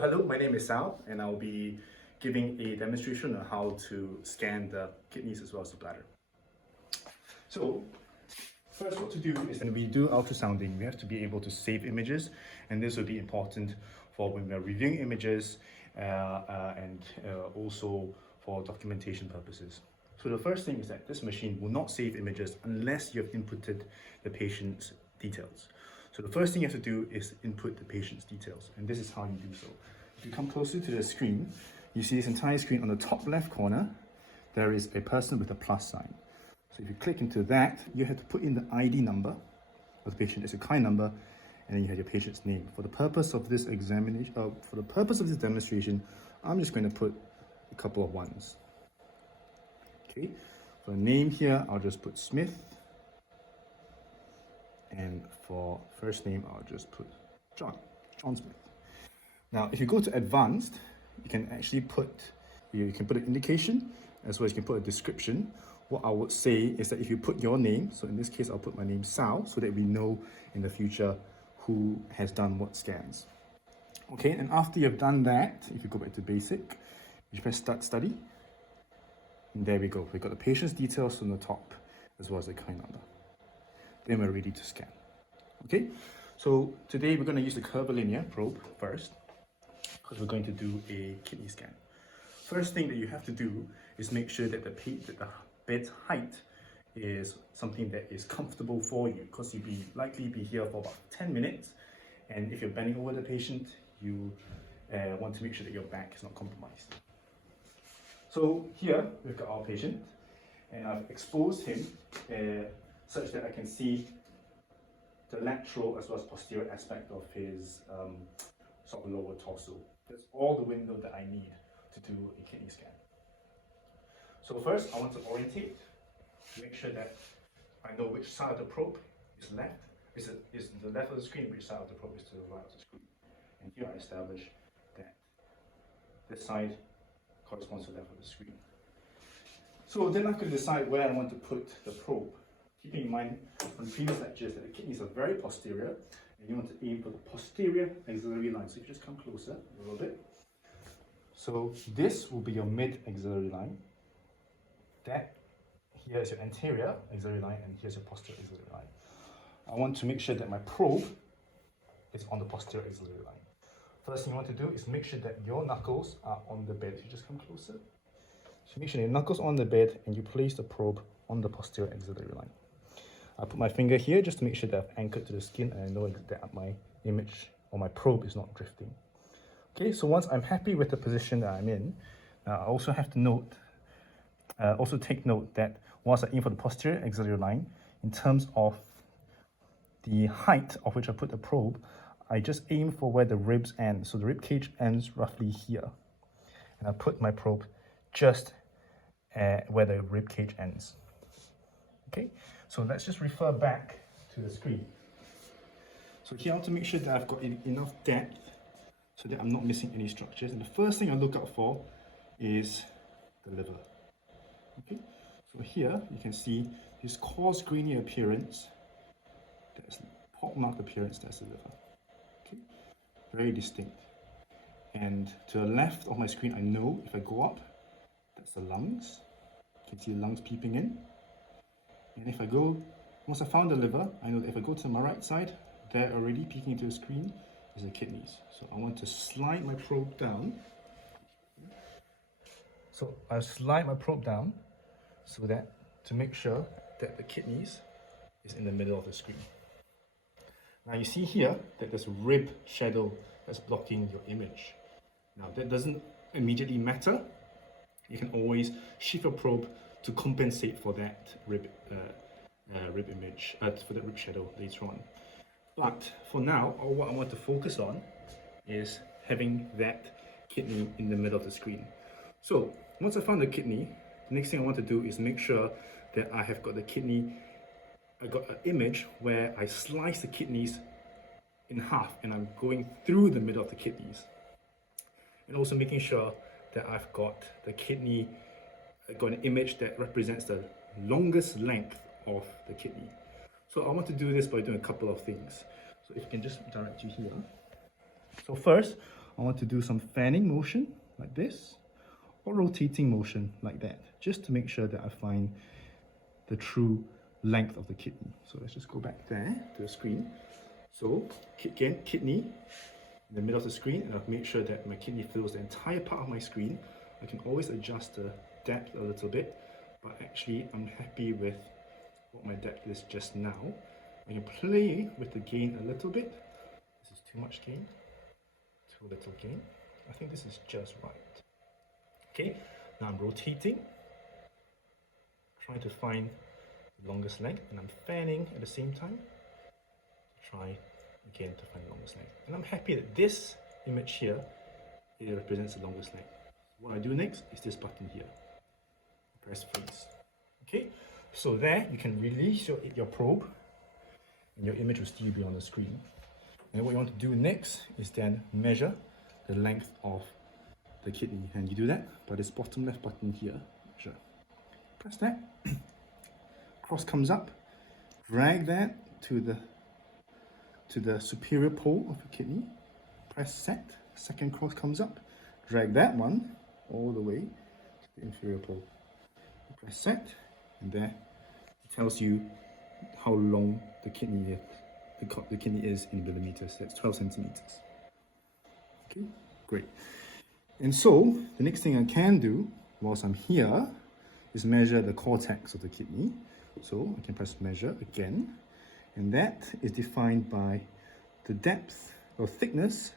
So hello, my name is Sal, and I'll be giving a demonstration on how to scan the kidneys as well as the bladder. So first, what to do is when we do ultrasounding, we have to be able to save images, and this will be important for when we're reviewing images and also for documentation purposes. So the first thing is that this machine will not save images unless you have inputted the patient's details. So the first thing you have to do is input the patient's details, and this is how you do so. If you come closer to the screen, you see this entire screen. On the top left corner, there is a person with a plus sign. So if you click into that, you have to put in the ID number of the patient. It's a client number, and then you have your patient's name. For the purpose of this examination, for the purpose of this demonstration, I'm just going to put a couple of ones. Okay, for the name here, I'll just put Smith. And for first name, I'll just put John Smith. Now, if you go to advanced, you can actually put, you can put an indication as well as you can put a description. What I would say is that if you put your name, so in this case, I'll put my name Sal, so that we know in the future who has done what scans. Okay, and after you've done that, if you go back to basic, you press start study. And there we go. We've got the patient's details on the top as well as the client number. Then we're ready to scan. Okay, so today we're going to use the curvilinear probe first because we're going to do a kidney scan. First thing that you have to do is make sure that the bed's height is something that is comfortable for you, because you'll likely be here for about 10 minutes, and if you're bending over the patient, you want to make sure that your back is not compromised. So here we've got our patient, and I've exposed him such that I can see the lateral as well as posterior aspect of his sort of lower torso. That's all the window that I need to do a kidney scan. So first, I want to orientate to make sure that I know which side of the probe is left, is the left of the screen, which side of the probe is to the right of the screen. And here I establish that this side corresponds to the left of the screen. So then I can decide where I want to put the probe. Keeping in mind from previous lectures that the kidneys are very posterior, and you want to aim for the posterior axillary line. So if you just come closer a little bit. So this will be your mid axillary line. That here is your anterior axillary line, and here's your posterior axillary line. I want to make sure that my probe is on the posterior axillary line. First thing you want to do is make sure that your knuckles are on the bed. If you just come closer. So make sure your knuckles on the bed and you place the probe on the posterior axillary line. I put my finger here just to make sure that I've anchored to the skin and I know that my image or my probe is not drifting. Okay, so once I'm happy with the position that I'm in, I also have to note, take note that once I aim for the posterior axillary line, in terms of the height of which I put the probe, I just aim for where the ribs end. So the rib cage ends roughly here. And I put my probe just where the rib cage ends. Okay, so let's just refer back to the screen. So here I want to make sure that I've got enough depth so that I'm not missing any structures. And the first thing I look out for is the liver. Okay, so here you can see this coarse grainy appearance, that's pockmarked appearance, that's the liver. Okay, very distinct. And to the left of my screen, I know if I go up, that's the lungs. You can see the lungs peeping in. And if I go, once I found the liver, I know that if I go to my right side, they're already peeking into the screen, is the kidneys. So I want to slide my probe down. So I slide my probe down so that to make sure that the kidneys is in the middle of the screen. Now you see here that there's a rib shadow that's blocking your image. Now that doesn't immediately matter. You can always shift your probe to compensate for that rib image, for that rib shadow later on. But for now, what I want to focus on is having that kidney in the middle of the screen. So once I found the kidney, the next thing I want to do is make sure that I have got the kidney, I got an image where I slice the kidneys in half and I'm going through the middle of the kidneys. And also making sure that I've got the kidney, got an image that represents the longest length of the kidney. So I want to do this by doing a couple of things. So if you can just direct you here. So first, I want to do some fanning motion like this, or rotating motion like that, just to make sure that I find the true length of the kidney. So let's just go back there to the screen. So again, kidney in the middle of the screen, and I've made sure that my kidney fills the entire part of my screen. I can always adjust the depth a little bit, but actually I'm happy with what my depth is just now. I can play with the gain a little bit. This is too much gain, too little gain. I think this is just right. Okay, now I'm rotating, trying to find the longest length, and I'm fanning at the same time to try again to find the longest length. And I'm happy that this image here, it represents the longest length. What I do next is this button here. Press freeze. Okay, so there you can release your probe, and your image will still be on the screen. And what you want to do next is then measure the length of the kidney, and you do that by this bottom left button here. Sure. Press that. Cross comes up. Drag that to the superior pole of the kidney. Press set. Second cross comes up. Drag that one all the way to the inferior pole. Press set, and there it tells you how long the kidney is. The kidney is in millimeters. That's 12 centimeters. Okay, great. And so the next thing I can do whilst I'm here is measure the cortex of the kidney. So I can press measure again, and that is defined by the depth or thickness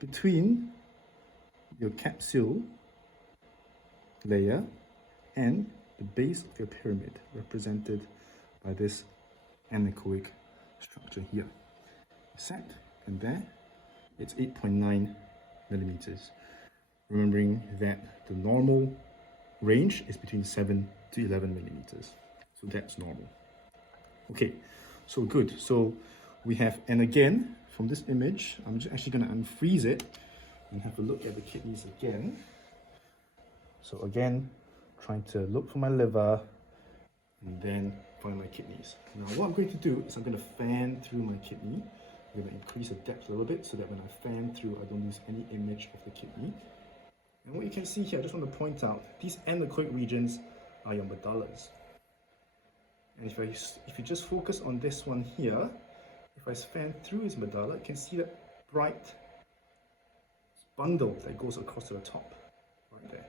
between your capsule layer and the base of your pyramid, represented by this anechoic structure here. Set, and there it's 8.9 millimeters. Remembering that the normal range is between 7 to 11 millimeters. So that's normal. Okay, so good. So we have, and again, from this image, I'm just actually going to unfreeze it and have a look at the kidneys again. So again, trying to look for my liver and then find my kidneys. Now what I'm going to do is I'm going to fan through my kidney. I'm going to increase the depth a little bit so that when I fan through, I don't lose any image of the kidney. And what you can see here, I just want to point out, these anechoic regions are your medullas. And if you just focus on this one here, if I fan through his medulla, you can see that bright bundle that goes across to the top, right there.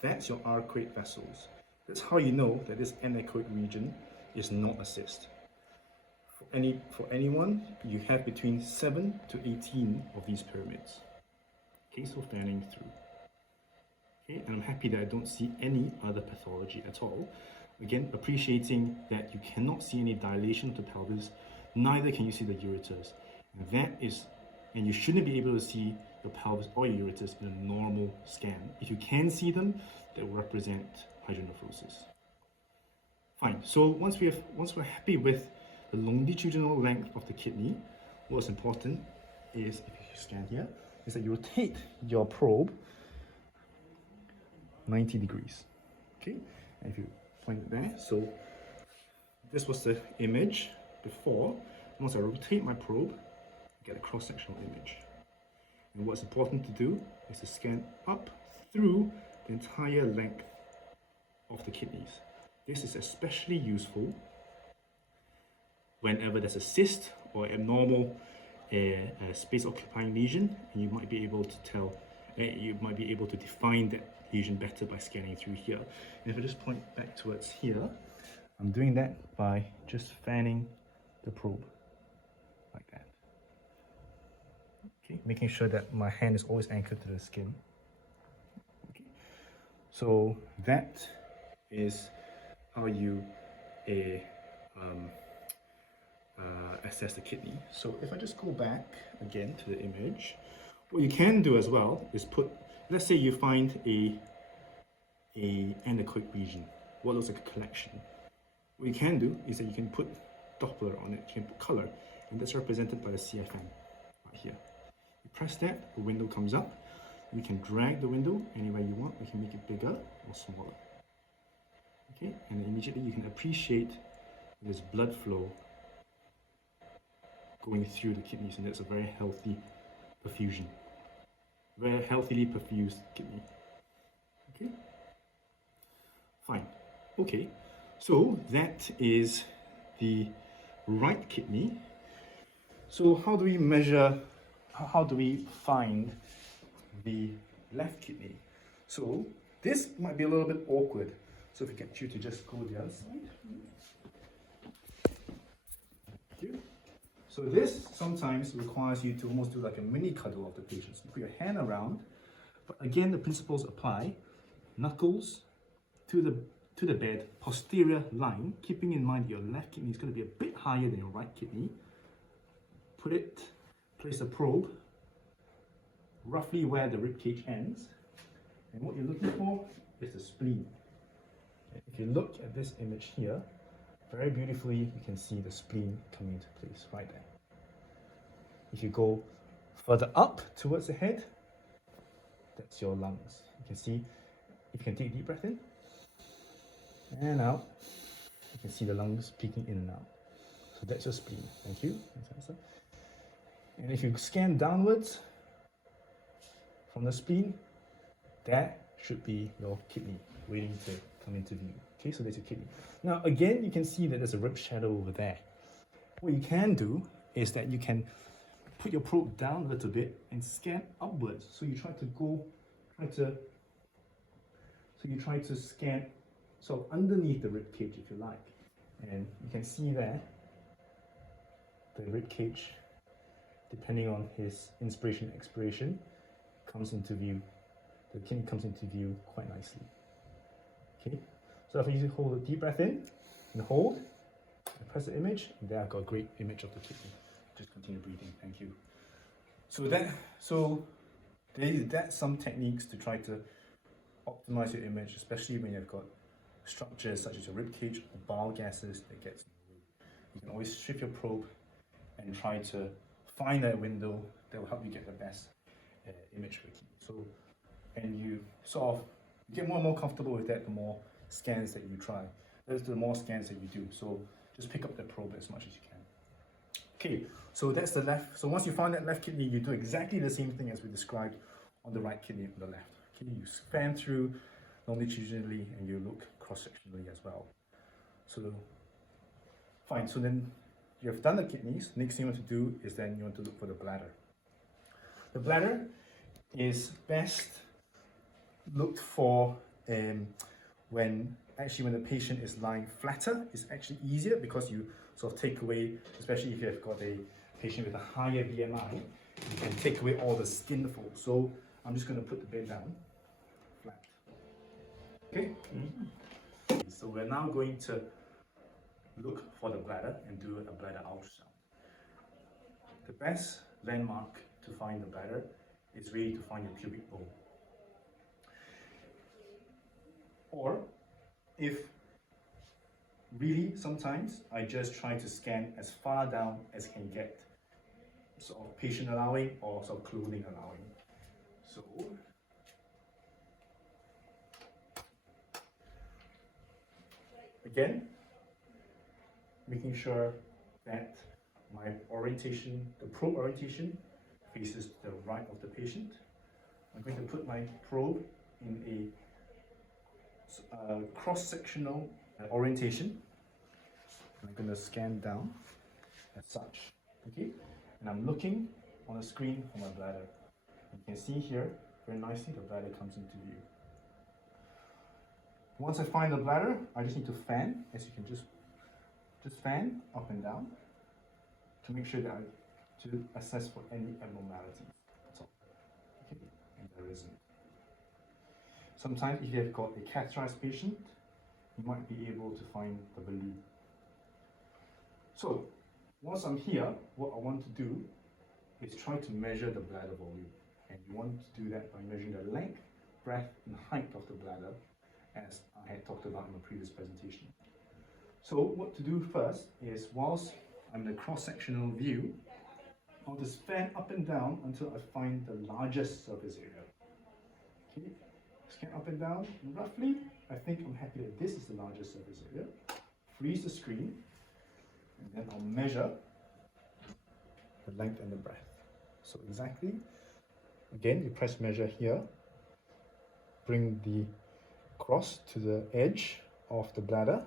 That's your arcuate vessels. That's how you know that this anechoic region is not a cyst. For anyone, you have between 7 to 18 of these pyramids. Okay, so fanning through. Okay, and I'm happy that I don't see any other pathology at all. Again, appreciating that you cannot see any dilation to pelvis, neither can you see the ureters. And you shouldn't be able to see the pelvis or your ureters in a normal scan. If you can see them, they will represent hydronephrosis. Fine, so once we're happy with the longitudinal length of the kidney, what's important is, if you scan here, is that you rotate your probe 90 degrees. Okay, and if you point it there, so this was the image before. Once I rotate my probe, I get a cross-sectional image. And what's important to do is to scan up through the entire length of the kidneys. This is especially useful whenever there's a cyst or abnormal space-occupying lesion, and you might be able to define that lesion better by scanning through here. And if I just point back towards here, I'm doing that by just fanning the probe like that. Okay, making sure that my hand is always anchored to the skin. Okay, so that is how you assess the kidney. So if I just go back again to the image, what you can do as well is let's say you find a anechoic region, what looks like a collection. What you can do is that you can put Doppler on it, you can put color, and that's represented by the CFM right here. You press that, the window comes up. We can drag the window anywhere you want. We can make it bigger or smaller. Okay, and immediately you can appreciate this blood flow going through the kidneys, and that's a very healthy perfusion. Very healthily perfused kidney. Okay, fine. Okay, so that is the right kidney. So how do we measure, how do we find the left kidney? So this might be a little bit awkward. So if we get you to just go the other side. Thank you. So this sometimes requires you to almost do like a mini cuddle of the patient. So you put your hand around, but again the principles apply. Knuckles to the bed, posterior line, keeping in mind your left kidney is going to be a bit higher than your right kidney. Place a probe roughly where the rib cage ends, and what you're looking for is the spleen. If you look at this image here, very beautifully you can see the spleen coming into place right there. If you go further up towards the head, that's your lungs. You can see, if you can take a deep breath in and out, you can see the lungs peeking in and out. So that's your spleen. Thank you. And if you scan downwards from the spleen, that should be your kidney waiting to come into view. Okay, so that's your kidney. Now again, you can see that there's a rib shadow over there. What you can do is that you can put your probe down a little bit and scan upwards. So you try to scan sort of underneath the rib cage, if you like. And you can see there the rib cage, depending on his inspiration and expiration, comes into view. The kidney comes into view quite nicely. Okay, so after you hold a deep breath in and hold, and press the image, and there I've got a great image of the kidney. Just continue breathing. Thank you. So that's some techniques to try to optimize your image, especially when you've got structures such as your rib cage or bile gases that gets in the way. You can always shift your probe and try to find that window that will help you get the best image for the kidney. So, and you sort of get more and more comfortable with that the more scans that you try. The more scans that you do. So just pick up the probe as much as you can. Okay, so that's the left. So once you find that left kidney, you do exactly the same thing as we described on the right kidney on the left. Okay, you span through longitudinally and you look cross-sectionally as well. So fine, so then you have done the kidneys. Next thing you want to do is then you want to look for the bladder. The bladder is best looked for when the patient is lying flatter. It's actually easier because you sort of take away, especially if you have got a patient with a higher BMI, you can take away all the skin fold. So I'm just going to put the bed down flat. Okay. So we're now going to look for the bladder and do a bladder ultrasound. The best landmark to find the bladder is really to find your pubic bone. Or if really sometimes I just try to scan as far down as I can get, sort of patient allowing or sort of clothing allowing. So again, making sure that my orientation, the probe orientation, faces the right of the patient. I'm going to put my probe in a cross-sectional orientation. I'm going to scan down as such, okay? And I'm looking on the screen for my bladder. You can see here, very nicely, the bladder comes into view. Once I find the bladder, I just need to fan, as you can just fan up and down to make sure that to assess for any abnormality. That's all. Okay, and there isn't. Sometimes if you have got a catheterized patient, you might be able to find the balloon. So once I'm here, what I want to do is try to measure the bladder volume. And you want to do that by measuring the length, breadth, and height of the bladder, as I had talked about in my previous presentation. So what to do first is, whilst I'm in the cross-sectional view, I'll just fan up and down until I find the largest surface area. Okay, scan up and down, roughly, I think I'm happy that this is the largest surface area. Freeze the screen, and then I'll measure the length and the breadth. So exactly, again, you press measure here, bring the cross to the edge of the bladder,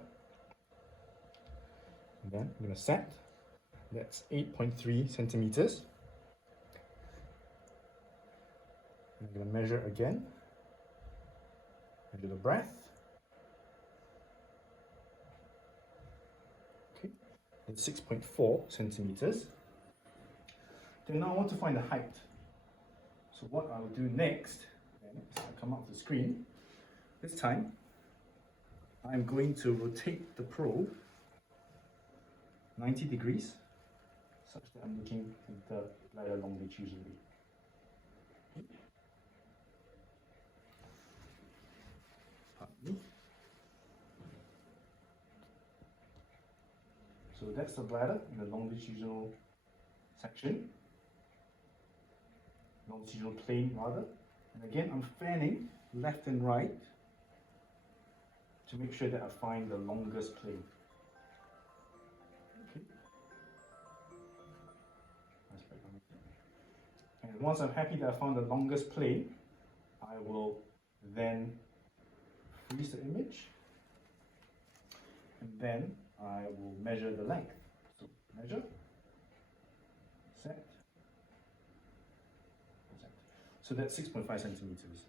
and then I'm going to set. That's 8.3 centimeters. I'm going to measure again, measure the breath. Okay, that's 6.4 centimeters. Then now I want to find the height. So what I'll do next, is I'll come out to the screen. This time, I'm going to rotate the probe 90 degrees, such that I'm looking at the bladder longitudinally. Pardon me. So that's the bladder in the longitudinal section, longitudinal plane rather. And again, I'm fanning left and right to make sure that I find the longest plane. Okay. And once I'm happy that I found the longest plane, I will then freeze the image, and then I will measure the length. So measure, set. So that's 6.5 centimeters.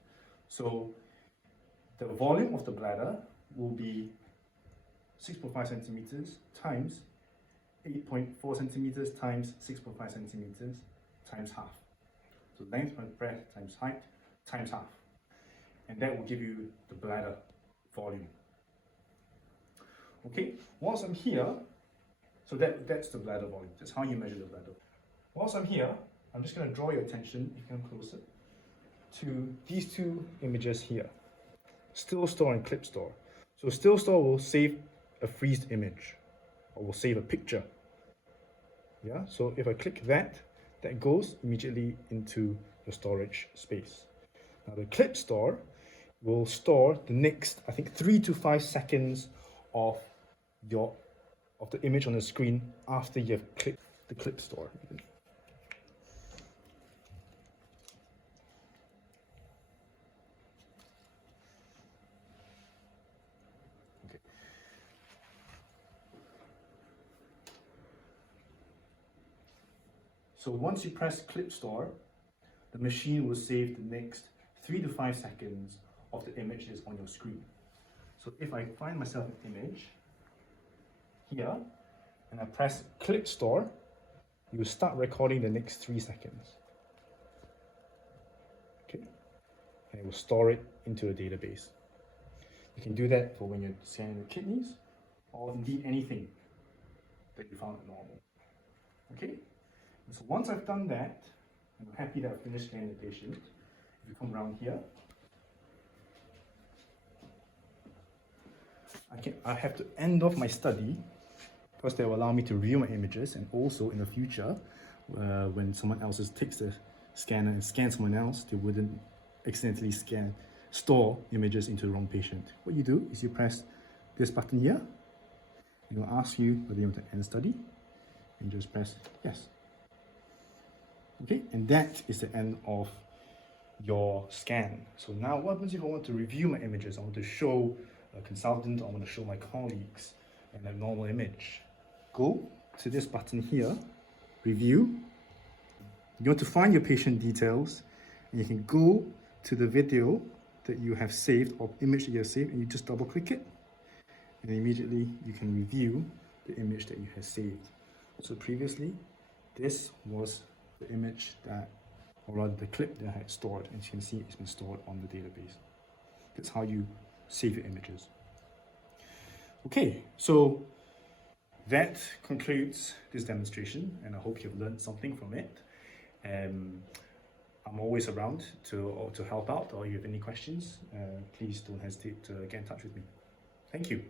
So the volume of the bladder will be 6.5 centimeters times 8.4 centimeters times 6.5 centimeters times half. So length times breadth times height times half. And that will give you the bladder volume. Okay, whilst I'm here, so that's the bladder volume. That's how you measure the bladder. Whilst I'm here, I'm just going to draw your attention, if you come closer, to these two images here. Still store and clip store. So still store will save a freezed image, or will save a picture. Yeah, so if I click that, that goes immediately into the storage space. Now the clip store will store the next, I think, 3 to 5 seconds of the image on the screen after you've clicked the clip store. Okay. So once you press clip store, the machine will save the next 3 to 5 seconds of the image that's on your screen. So if I find myself an image here, and I press clip store, you will start recording the next 3 seconds. Okay, and it will store it into a database. You can do that for when you're scanning the kidneys, or indeed anything that you found abnormal. Okay, and so once I've done that, I'm happy that I've finished scanning the patient. If you come around here, I have to end off my study, because they will allow me to review my images, and also in the future, when someone else takes the scanner and scans someone else, they wouldn't accidentally store images into the wrong patient. What you do is you press this button here, and it will ask you whether you want to end study, and just press yes. Okay, and that is the end of your scan. So now what happens if I want to review my images? I want to show a consultant, I want to show my colleagues an abnormal image. Go to this button here, review. You want to find your patient details, and you can go to the video that you have saved or image that you have saved, and you just double click it, and immediately you can review the image that you have saved. So previously, this was the image that, or rather the clip that I had stored, and you can see it's been stored on the database. That's how you save your images. Okay, so that concludes this demonstration, and I hope you've learned something from it. I'm always around to help out, or if you have any questions, please don't hesitate to get in touch with me. Thank you.